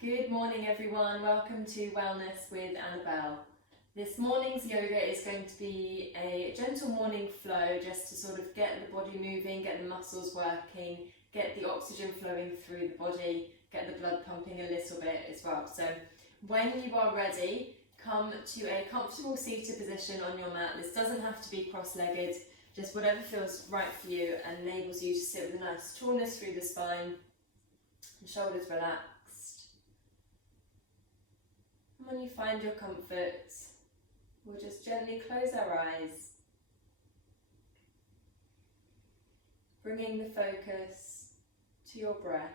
Good morning everyone, welcome to Wellness with Annabelle. This morning's yoga is going to be a gentle morning flow just to sort of get the body moving, get the muscles working, get the oxygen flowing through the body, get the blood pumping a little bit as well. So when you are ready, come to a comfortable seated position on your mat. This doesn't have to be cross-legged, just whatever feels right for you and enables you to sit with a nice tallness through the spine, and shoulders relaxed. And when you find your comfort, we'll just gently close our eyes, bringing the focus to your breath.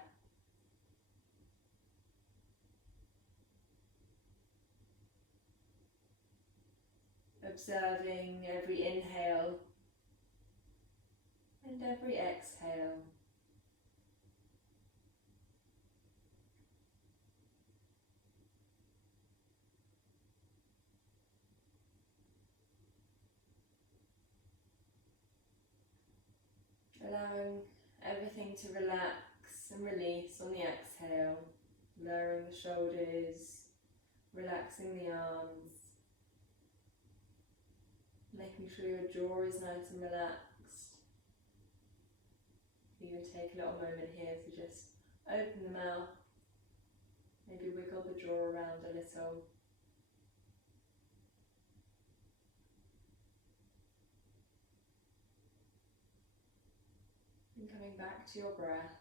Observing every inhale and every exhale. Allowing everything to relax and release on the exhale, lowering the shoulders, relaxing the arms, making sure your jaw is nice and relaxed. Even take a little moment here to just open the mouth, maybe wiggle the jaw around a little. And coming back to your breath.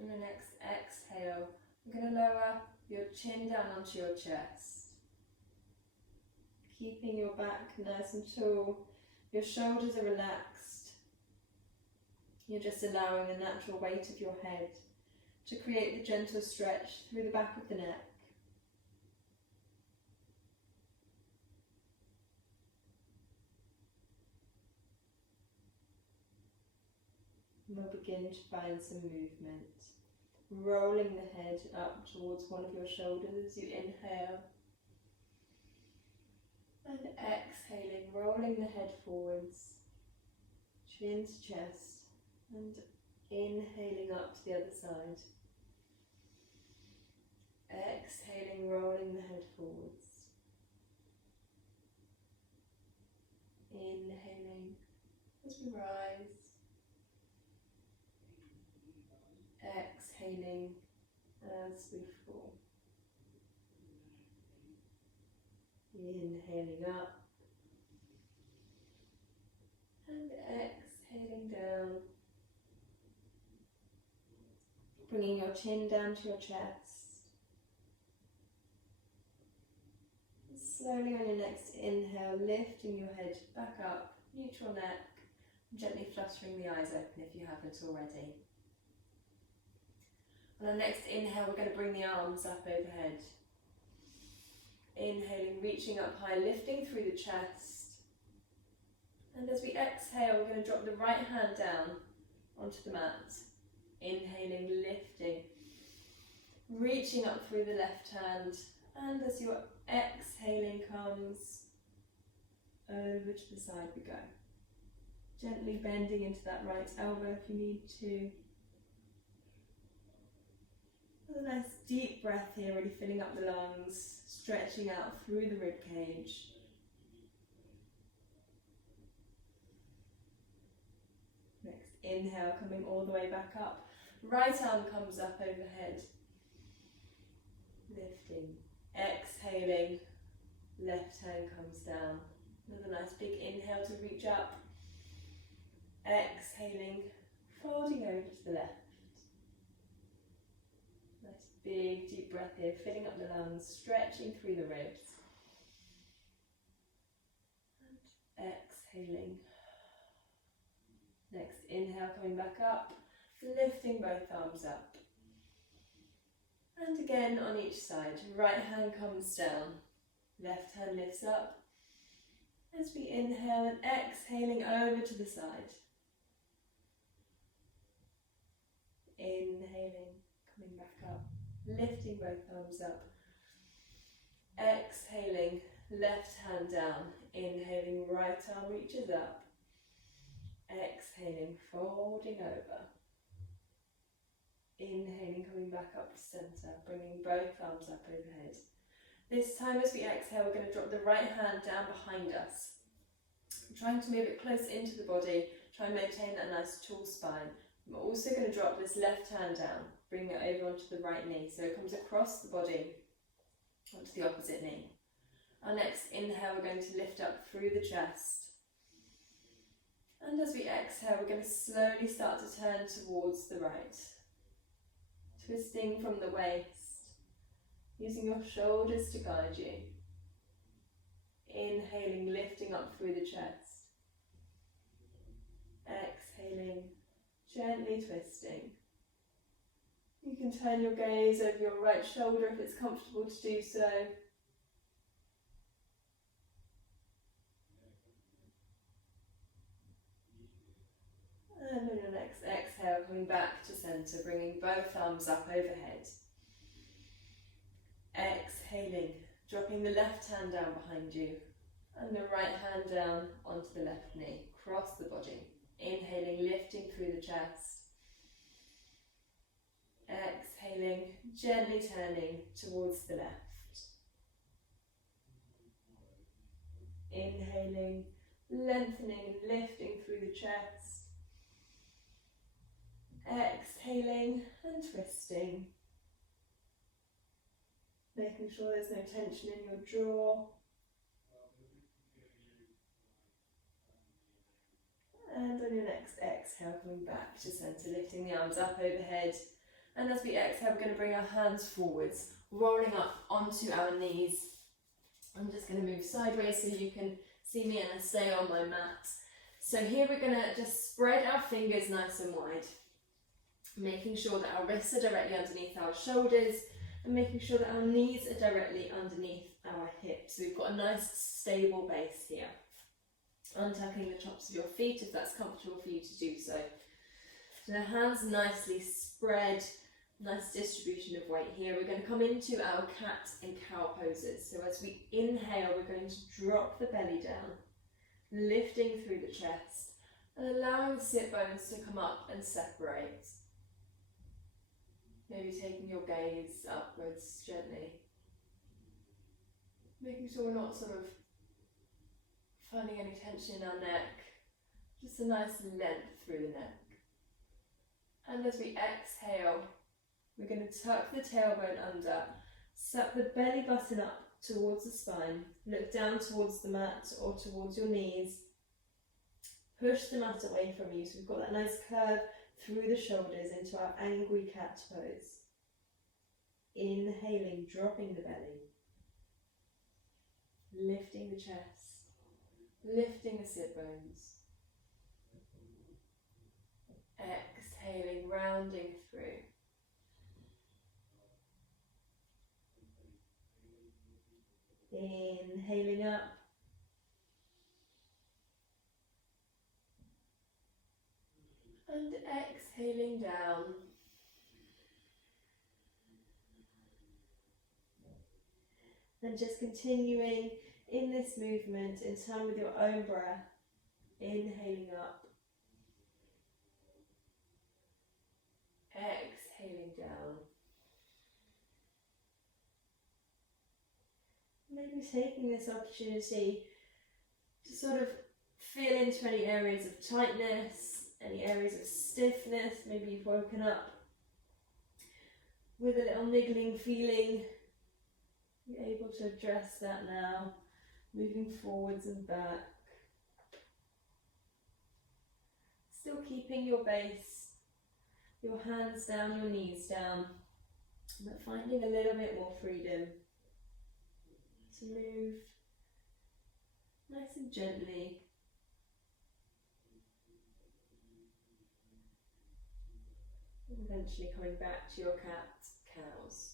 On the next exhale, I'm going to lower your chin down onto your chest. Keeping your back nice and tall. Your shoulders are relaxed. You're just allowing the natural weight of your head to create the gentle stretch through the back of the neck. And we'll begin to find some movement. Rolling the head up towards one of your shoulders as you inhale. And exhaling, rolling the head forwards, chin to chest, and inhaling up to the other side. Exhaling, rolling the head forwards. Inhaling as we rise. Exhaling as we fall. Inhaling up and exhaling down, bringing your chin down to your chest. And slowly on your next inhale, lifting your head back up, neutral neck, and gently fluttering the eyes open if you haven't already. On our next inhale, we're going to bring the arms up overhead. Inhaling, reaching up high, lifting through the chest. And as we exhale, we're going to drop the right hand down onto the mat. Inhaling, lifting, reaching up through the left hand. And as your exhaling comes over to the side we go. Gently bending into that right elbow if you need to. A nice deep breath here, really filling up the lungs, stretching out through the rib cage. Next inhale, coming all the way back up. Right arm comes up overhead. Lifting, exhaling, left hand comes down. Another nice big inhale to reach up. Exhaling, folding over to the left. Nice big deep breath here, filling up the lungs, stretching through the ribs. And exhaling. Next inhale, coming back up, lifting both arms up. And again on each side, right hand comes down, left hand lifts up. As we inhale and exhaling over to the side. Inhale. Inhaling, coming back up, lifting both arms up. Exhaling, left hand down. Inhaling, right arm reaches up. Exhaling, folding over. Inhaling, coming back up to centre, bringing both arms up overhead. This time as we exhale, we're going to drop the right hand down behind us. I'm trying to move it close into the body, try and maintain that nice tall spine. I'm also going to drop this left hand down, bring it over onto the right knee, so it comes across the body onto the opposite knee. Our next inhale, we're going to lift up through the chest. And as we exhale, we're going to slowly start to turn towards the right. Twisting from the waist, using your shoulders to guide you. Inhaling, lifting up through the chest. Exhaling, gently twisting. You can turn your gaze over your right shoulder if it's comfortable to do so. And on your next exhale, coming back to centre, bringing both arms up overhead. Exhaling, dropping the left hand down behind you and the right hand down onto the left knee, cross the body. Inhaling, lifting through the chest. Exhaling, gently turning towards the left. Inhaling, lengthening and lifting through the chest. Exhaling and twisting. Making sure there's no tension in your jaw. And on your next exhale, coming back to centre, lifting the arms up overhead. And as we exhale, we're going to bring our hands forwards, rolling up onto our knees. I'm just going to move sideways so you can see me and I stay on my mat. So here we're going to just spread our fingers nice and wide, making sure that our wrists are directly underneath our shoulders and making sure that our knees are directly underneath our hips. So we've got a nice stable base here. Untucking the tops of your feet if that's comfortable for you to do so. So the hands nicely spread, nice distribution of weight here. We're going to come into our cat and cow poses. So as we inhale, we're going to drop the belly down, lifting through the chest and allowing the sit bones to come up and separate. Maybe taking your gaze upwards gently. Making sure we're not sort of finding any tension in our neck. Just a nice length through the neck. And as we exhale, we're going to tuck the tailbone under, suck the belly button up towards the spine, look down towards the mat or towards your knees. Push the mat away from you so we've got that nice curve through the shoulders into our angry cat pose. Inhaling, dropping the belly. Lifting the chest. Lifting the sit bones. Exhaling, rounding through. Inhaling up. And exhaling down. And just continuing in this movement in time with your own breath. Inhaling up. Exhaling down. Maybe taking this opportunity to sort of feel into any areas of tightness, any areas of stiffness. Maybe you've woken up with a little niggling feeling. You're able to address that now, moving forwards and back. Still keeping your base, your hands down, your knees down, but finding a little bit more freedom to move nice and gently. And eventually coming back to your cat, cows.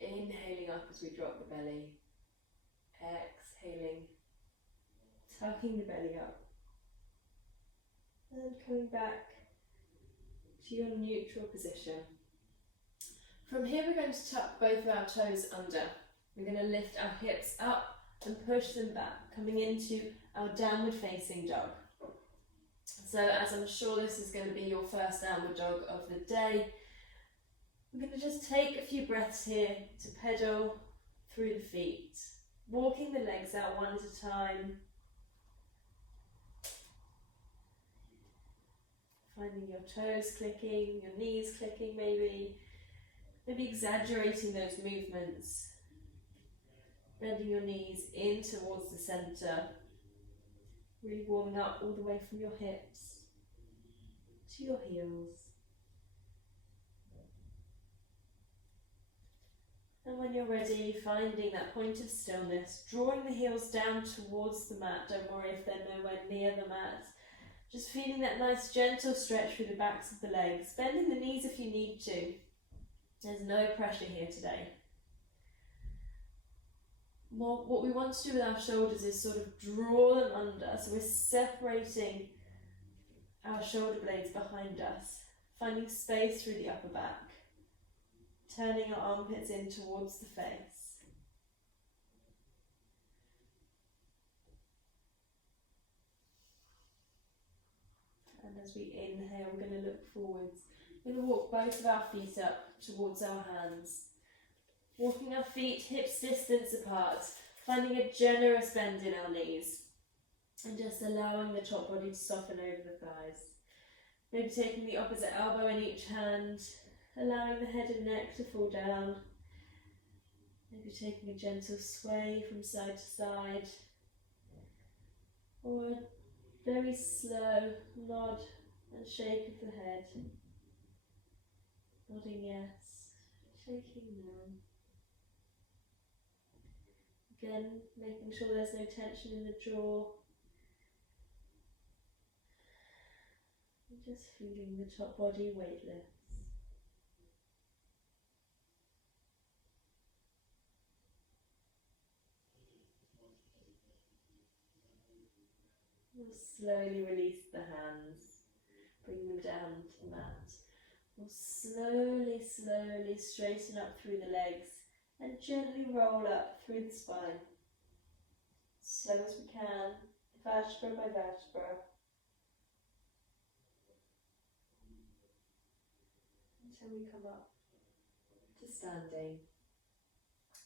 Inhaling up as we drop the belly. Exhaling, tucking the belly up. And coming back to to your neutral position. From here we're going to tuck both of our toes under. We're going to lift our hips up and push them back, coming into our downward facing dog. So as I'm sure this is going to be your first downward dog of the day, I'm going to just take a few breaths here to pedal through the feet, walking the legs out one at a time, finding your toes clicking, your knees clicking maybe exaggerating those movements, bending your knees in towards the centre, really warming up all the way from your hips to your heels. And when you're ready, finding that point of stillness, drawing the heels down towards the mat. Don't worry if they're nowhere near the mat. Just feeling that nice gentle stretch through the backs of the legs, bending the knees if you need to. There's no pressure here today. What we want to do with our shoulders is sort of draw them under, so we're separating our shoulder blades behind us, finding space through the upper back, turning our armpits in towards the face. And as we inhale, we're going to look forwards. We're going to walk both of our feet up towards our hands. Walking our feet hips distance apart, finding a generous bend in our knees. And just allowing the top body to soften over the thighs. Maybe taking the opposite elbow in each hand, allowing the head and neck to fall down. Maybe taking a gentle sway from side to side. Or a very slow nod and shake of the head. Nodding yes, shaking no. Again, making sure there's no tension in the jaw. And just feeling the top body weightless. We'll slowly release the hands, bring them down to the mat. We'll slowly straighten up through the legs and gently roll up through the spine. Slow as we can, vertebra by vertebra. Until we come up to standing.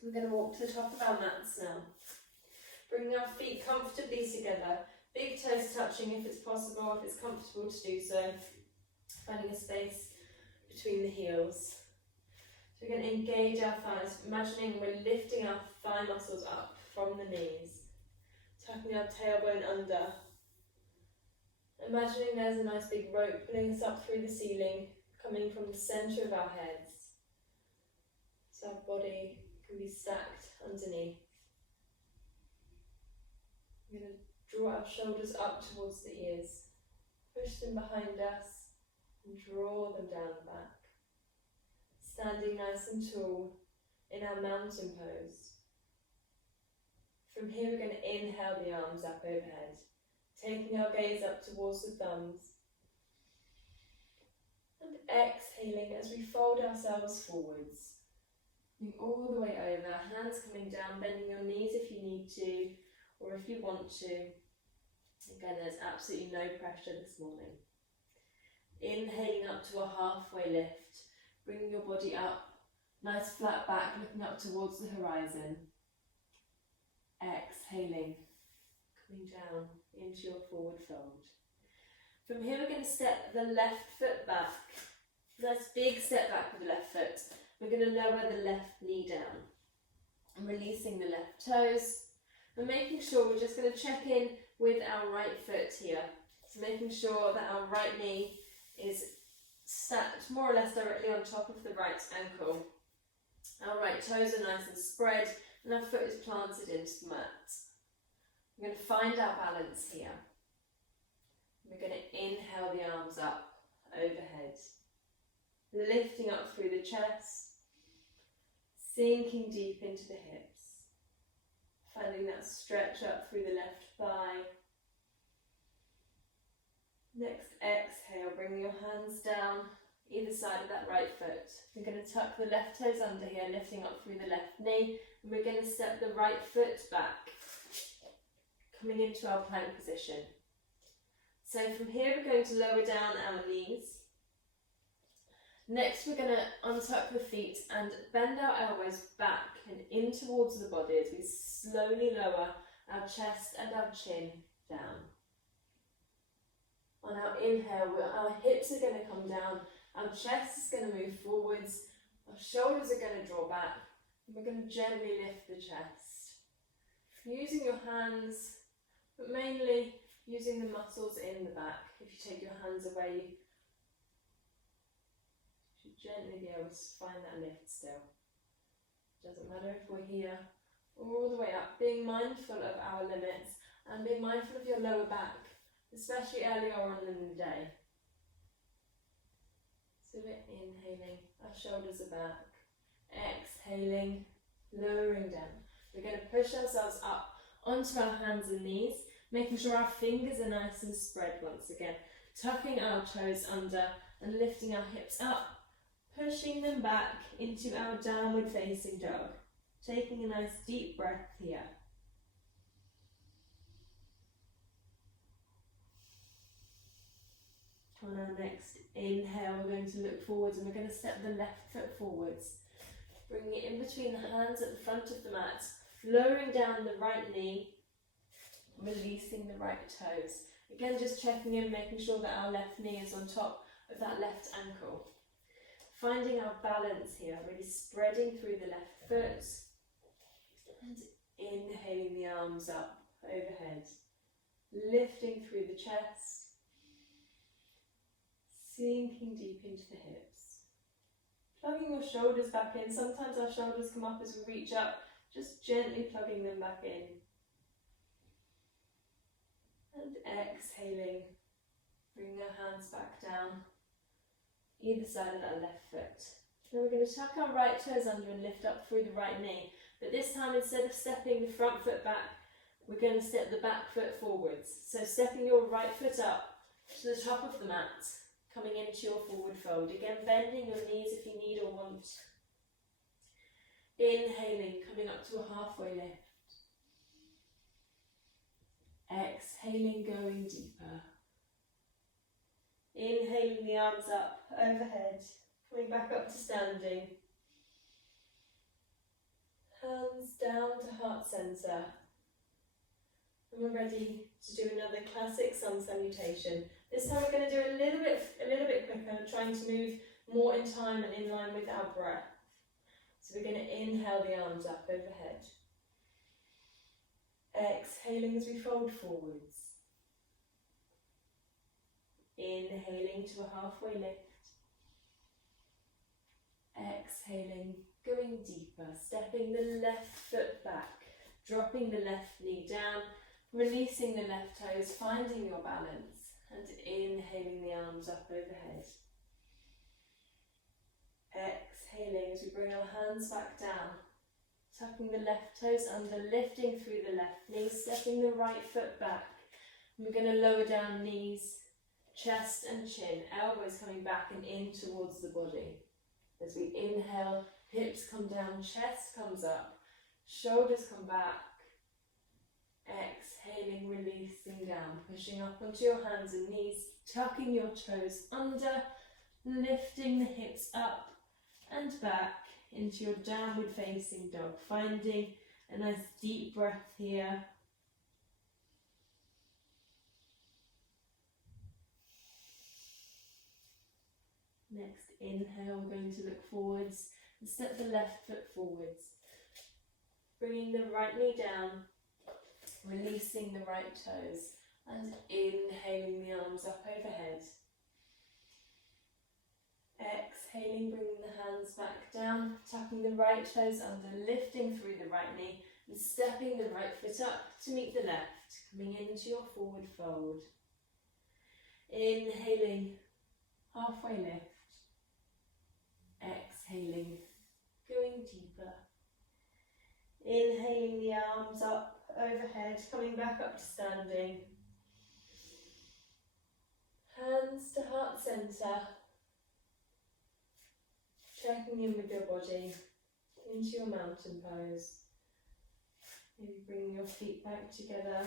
We're going to walk to the top of our mats now. Bringing our feet comfortably together. Big toes touching if it's possible, if it's comfortable to do so. Finding a space between the heels. So we're going to engage our thighs, imagining we're lifting our thigh muscles up from the knees. Tucking our tailbone under. Imagining there's a nice big rope pulling us up through the ceiling, coming from the centre of our heads. So our body can be stacked underneath. We're going to draw our shoulders up towards the ears. Push them behind us and draw them down the back. Standing nice and tall in our mountain pose. From here we're going to inhale the arms up overhead, taking our gaze up towards the thumbs. And exhaling as we fold ourselves forwards. All the way over, hands coming down, bending your knees if you need to, or if you want to. Again, there's absolutely no pressure this morning. Inhaling up to a halfway lift, bringing your body up, nice flat back, looking up towards the horizon. Exhaling, coming down into your forward fold. From here we're going to step the left foot back. Nice big step back with the left foot. We're going to lower the left knee down. And releasing the left toes. We're making sure we're just going to check in with our right foot here. So making sure that our right knee is stacked more or less directly on top of the right ankle. Our right toes are nice and spread and our foot is planted into the mat. We're going to find our balance here. We're going to inhale the arms up overhead, lifting up through the chest, sinking deep into the hips, finding that stretch up through the left thigh. Next exhale, bring your hands down either side of that right foot. We're going to tuck the left toes under here, lifting up through the left knee, and we're going to step the right foot back, coming into our plank position. So from here we're going to lower down our knees. Next we're going to untuck the feet and bend our elbows back and in towards the body as we slowly lower our chest and our chin down. On our inhale, our hips are going to come down, our chest is going to move forwards, our shoulders are going to draw back, and we're going to gently lift the chest. Using your hands, but mainly using the muscles in the back. If you take your hands away, you should gently be able to find that lift still. Doesn't matter if we're here or all the way up, being mindful of our limits and being mindful of your lower back, especially earlier on in the day. So we're inhaling, our shoulders are back, exhaling, lowering down. We're going to push ourselves up onto our hands and knees, making sure our fingers are nice and spread once again, tucking our toes under and lifting our hips up, pushing them back into our downward facing dog. Taking a nice deep breath here. On our next inhale, we're going to look forwards and we're going to step the left foot forwards. Bringing it in between the hands at the front of the mat, lowering down the right knee, releasing the right toes. Again, just checking in, making sure that our left knee is on top of that left ankle. Finding our balance here, really spreading through the left foot and inhaling the arms up overhead, lifting through the chest, sinking deep into the hips. Plugging your shoulders back in. Sometimes our shoulders come up as we reach up, just gently plugging them back in. And exhaling, bring our hands back down, either side of that left foot. Then we're going to tuck our right toes under and lift up through the right knee. But this time, instead of stepping the front foot back, we're going to step the back foot forwards. So stepping your right foot up to the top of the mat, coming into your forward fold. Again, bending your knees if you need or want. Inhaling, coming up to a halfway lift. Exhaling, going deeper. Inhaling the arms up, overhead, coming back up to standing. Hands down to heart centre. And we're ready to do another classic sun salutation. This time we're going to do a little bit quicker, trying to move more in time and in line with our breath. So we're going to inhale the arms up overhead. Exhaling as we fold forwards. Inhaling to a halfway lift. Exhaling, going deeper, stepping the left foot back, dropping the left knee down, releasing the left toes, finding your balance, and inhaling the arms up overhead. Exhaling as we bring our hands back down, tucking the left toes under, lifting through the left knee, stepping the right foot back. And we're going to lower down knees, chest and chin, elbows coming back and in towards the body. As we inhale, hips come down, chest comes up, shoulders come back. Exhaling, releasing down, pushing up onto your hands and knees, tucking your toes under, lifting the hips up and back into your downward facing dog, finding a nice deep breath here. Next inhale, we're going to look forwards and step the left foot forwards, bringing the right knee down, releasing the right toes and inhaling the arms up overhead. Exhaling, bringing the hands back down, tucking the right toes under, lifting through the right knee and stepping the right foot up to meet the left, coming into your forward fold. Inhaling, halfway lift. Exhaling, going deeper. Inhaling the arms up overhead, coming back up to standing. Hands to heart centre. checking in with your body into your mountain pose. Maybe bringing your feet back together,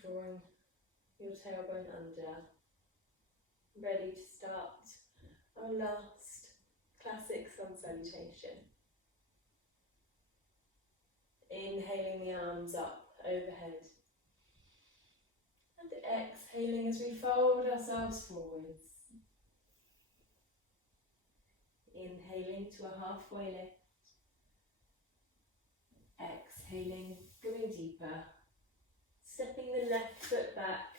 drawing your tailbone under. Ready to start our last classic sun salutation. Inhaling the arms up overhead. And exhaling as we fold ourselves forwards. Inhaling to a halfway lift. Exhaling, going deeper. Stepping the left foot back,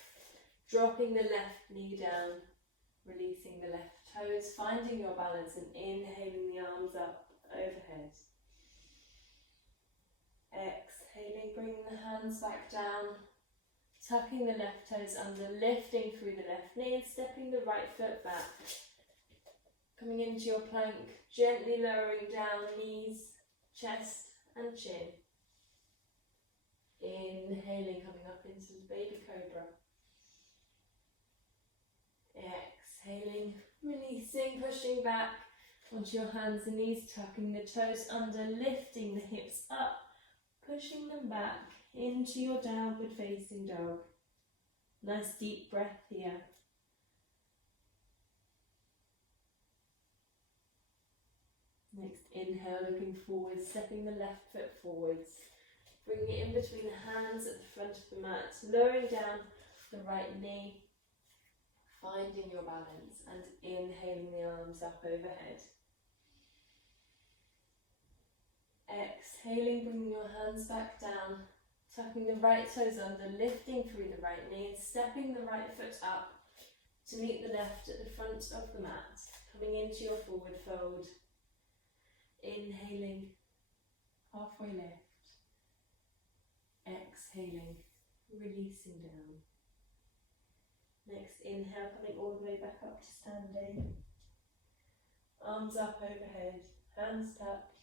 dropping the left knee down, releasing the left toes, finding your balance and inhaling the arms up overhead. Exhaling, bringing the hands back down, tucking the left toes under, lifting through the left knee and stepping the right foot back. Coming into your plank, gently lowering down knees, chest and chin. Inhaling, coming up into the baby cobra. Exhaling, releasing, pushing back onto your hands and knees, tucking the toes under, lifting the hips up, pushing them back into your downward facing dog. Nice deep breath here. Next inhale, looking forward, stepping the left foot forwards. Bringing it in between the hands at the front of the mat, lowering down the right knee, finding your balance and inhaling the arms up overhead. Exhaling, bringing your hands back down, tucking the right toes under, lifting through the right knee and stepping the right foot up to meet the left at the front of the mat, coming into your forward fold. Inhaling, halfway lift. Exhaling, releasing down. Next inhale, coming all the way back up to standing. Arms up overhead, hands tucked.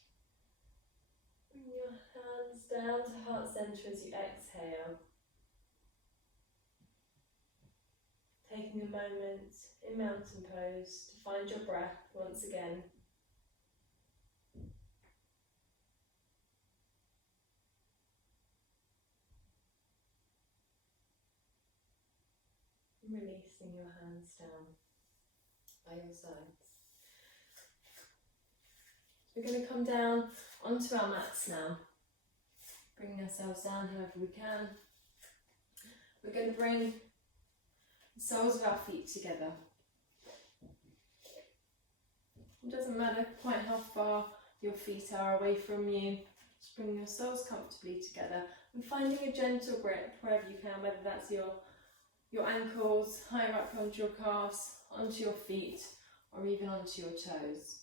Bring your hands down to heart center as you exhale. Taking a moment in mountain pose to find your breath once again. Releasing your hands down by your sides. We're going to come down onto our mats now, bringing ourselves down however we can. We're going to bring the soles of our feet together. It doesn't matter quite how far your feet are away from you, just bring your soles comfortably together and finding a gentle grip wherever you can, whether that's your ankles, higher up onto your calves, onto your feet, or even onto your toes.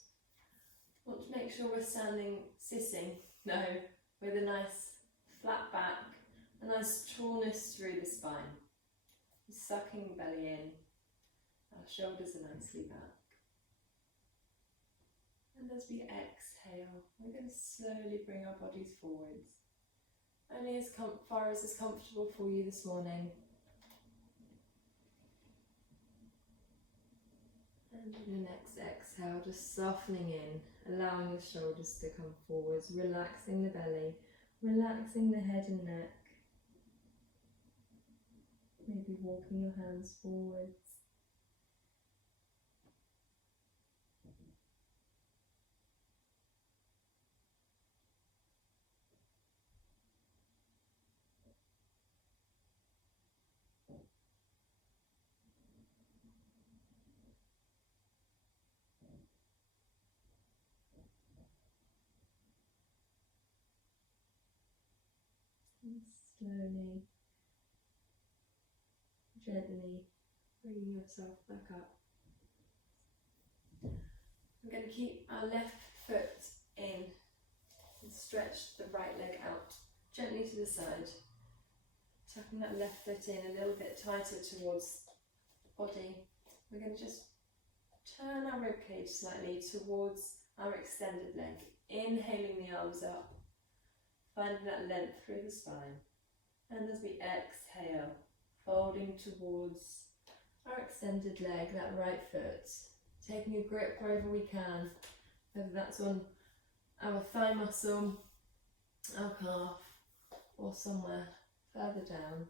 Want to make sure we're sitting with a nice flat back, a nice tallness through the spine. Sucking belly in, our shoulders are nicely back. And as we exhale, we're going to slowly bring our bodies forwards, only as far as is comfortable for you this morning. And in your next exhale, just softening in, allowing the shoulders to come forwards, relaxing the belly, relaxing the head and neck. Maybe walking your hands forwards. And slowly, gently bringing yourself back up. We're going to keep our left foot in and stretch the right leg out gently to the side, tucking that left foot in a little bit tighter towards the body. We're going to just turn our ribcage slightly towards our extended leg, inhaling the arms up, finding that length through the spine, and as we exhale, folding towards our extended leg, that right foot, Taking a grip wherever we can, whether that's on our thigh muscle, our calf, or somewhere further down.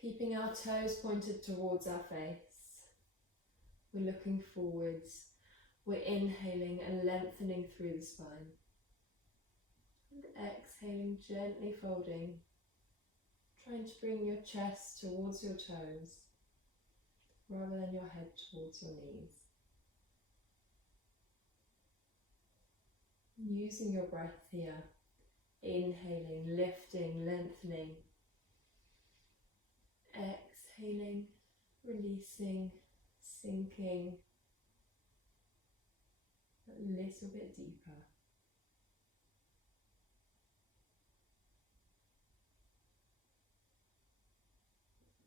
Keeping our toes pointed towards our face. We're looking forwards. We're inhaling and lengthening through the spine. And exhaling, gently folding. Trying to bring your chest towards your toes, rather than your head towards your knees. Using your breath here, inhaling, lifting, lengthening, exhaling, releasing, sinking a little bit deeper.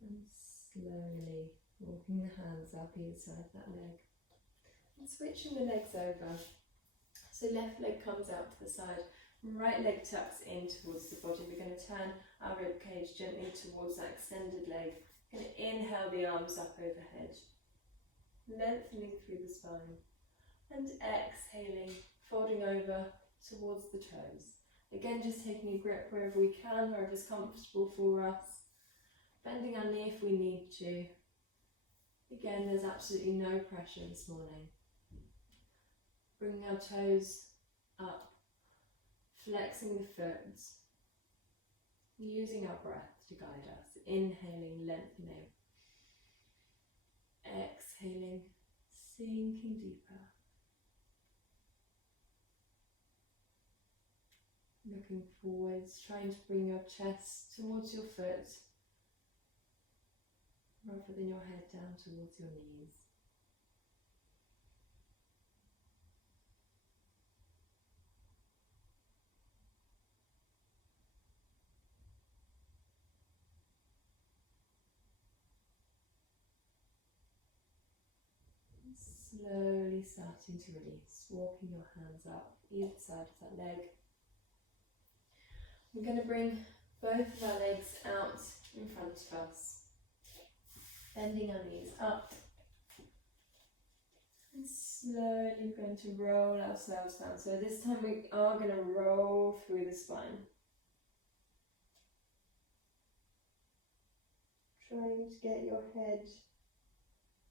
And slowly walking the hands up either side of that leg. And switching the legs over. So left leg comes out to the side, right leg tucks in towards the body. We're going to turn our rib cage gently towards that extended leg. We're going to inhale the arms up overhead, lengthening through the spine. And exhaling, folding over towards the toes. Again, just taking a grip wherever we can, wherever's comfortable for us. Bending our knee if we need to. Again, there's absolutely no pressure this morning. Bringing our toes up, flexing the foot, using our breath to guide us. Inhaling, lengthening. Exhaling, sinking deeper. Looking forwards, trying to bring your chest towards your foot, rather than your head down towards your knees. And slowly starting to release, walking your hands up either side of that leg. We're going to bring both of our legs out in front of us, bending our knees up, and slowly we're going to roll ourselves down. So this time we are going to roll through the spine. Trying to get your head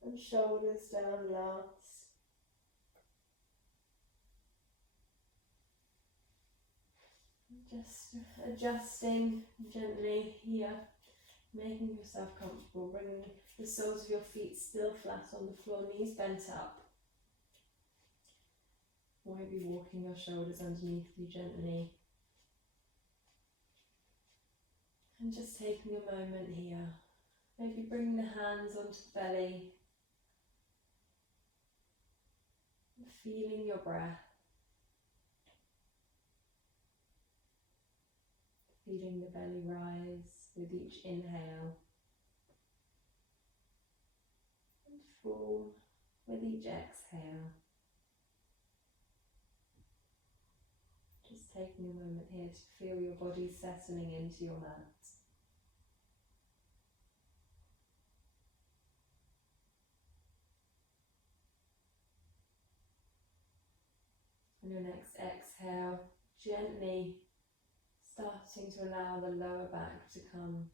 and shoulders down last. Just adjusting gently here, making yourself comfortable, bringing the soles of your feet still flat on the floor, knees bent up. Maybe walking your shoulders underneath you gently. And just taking a moment here, maybe bring the hands onto the belly, feeling your breath. Feeling the belly rise with each inhale and fall with each exhale. Just taking a moment here to feel your body settling into your mat. On your next exhale, gently starting to allow the lower back to come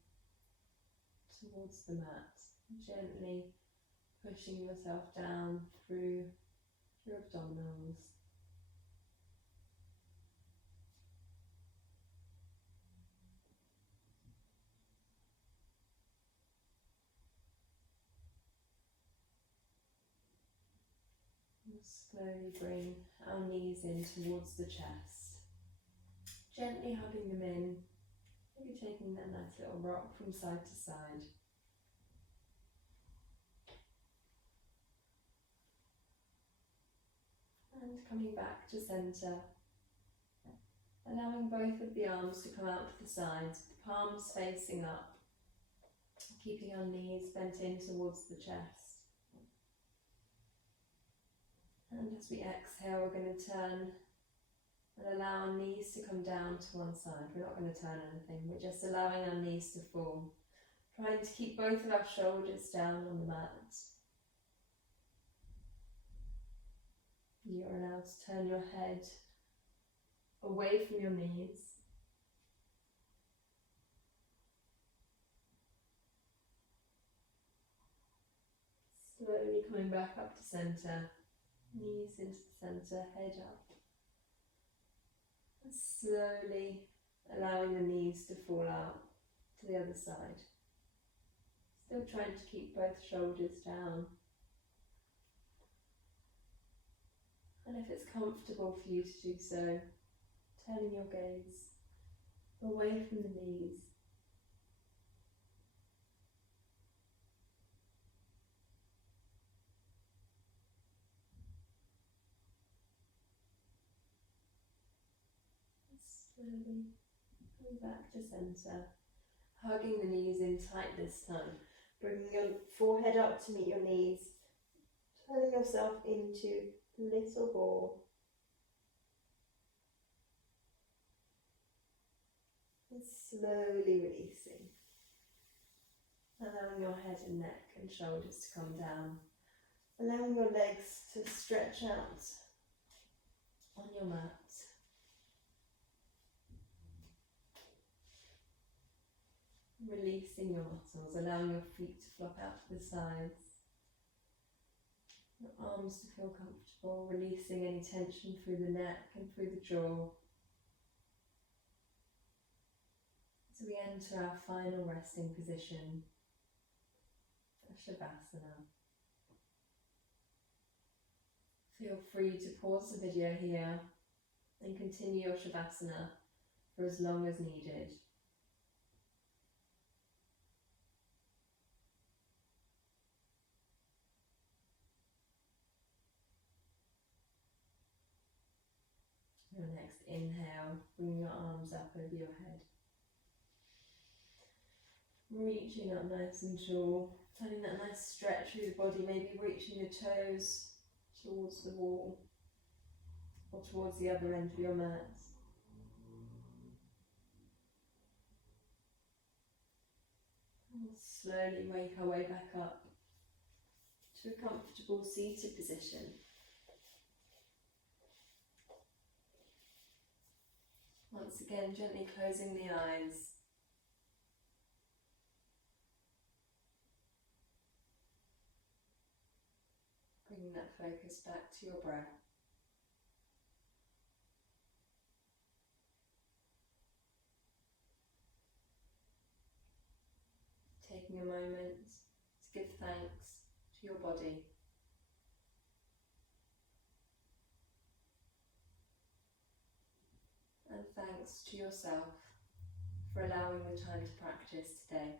towards the mat, gently pushing yourself down through your abdominals. We'll slowly bring our knees in towards the chest. Gently hugging them in, maybe taking that nice little rock from side to side. And coming back to centre, allowing both of the arms to come out to the sides, palms facing up, keeping our knees bent in towards the chest. And as we exhale, we're going to turn and allow our knees to come down to one side. We're not going to turn anything, we're just allowing our knees to fall. Trying to keep both of our shoulders down on the mat. You're allowed to turn your head away from your knees. Slowly coming back up to centre, knees into the centre, head up. And slowly allowing the knees to fall out to the other side. Still trying to keep both shoulders down. And if it's comfortable for you to do so, turning your gaze away from the knees. Slowly coming back to centre, hugging the knees in tight this time, bringing your forehead up to meet your knees, turning yourself into little ball. And slowly releasing, allowing your head and neck and shoulders to come down, allowing your legs to stretch out on your mat. Releasing your muscles, allowing your feet to flop out to the sides, your arms to feel comfortable, releasing any tension through the neck and through the jaw. As we enter our final resting position, Shavasana. Feel free to pause the video here and continue your Shavasana for as long as needed. Your next inhale, bring your arms up over your head. Reaching up nice and tall, finding that nice stretch through the body, maybe reaching your toes towards the wall or towards the other end of your mat. And slowly make our way back up to a comfortable seated position. Once again, gently closing the eyes. Bringing that focus back to your breath. Taking a moment to give thanks to your body. And thanks to yourself for allowing the time to practice today.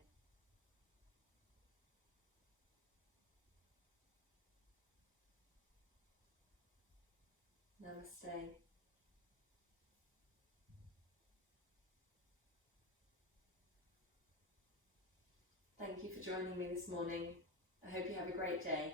Namaste. Thank you for joining me this morning. I hope you have a great day.